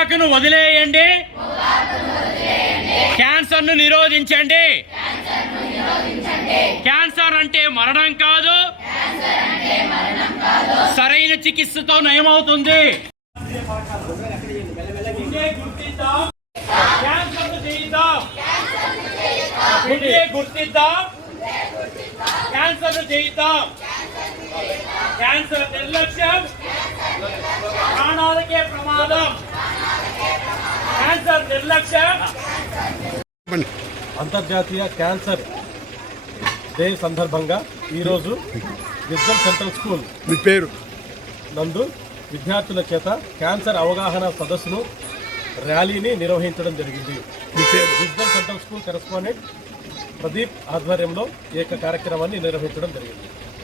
పొగాకును వదిలేయండి, క్యాన్సర్ను నిరోధించండి. క్యాన్సర్ అంటే మరణం కాదు, సరైన చికిత్సతో నయమవుతుంది. క్యాన్సర్ను జయిద్దాం, గుర్తిద్దాం, క్యాన్సర్ను జయిద్దాం. క్యాన్సర్ నిర్లక్ష్యం ప్రాణాలకే ప్రమాదం. క్యాన్సర్ నిర్లక్ష్యం. అంతర్జాతీయ క్యాన్సర్ డే సందర్భంగా ఈరోజు విజ్డమ్ సెంట్రల్ స్కూల్ మీ పేరు నందు విద్యార్థుల చేత క్యాన్సర్ అవగాహన సదస్సును ర్యాలీని నిర్వహించడం జరిగింది. Wisdom central school correspondent Pradeep ఆధ్వర్యంలో ఈ కార్యక్రమాన్ని నిర్వహించడం జరిగింది.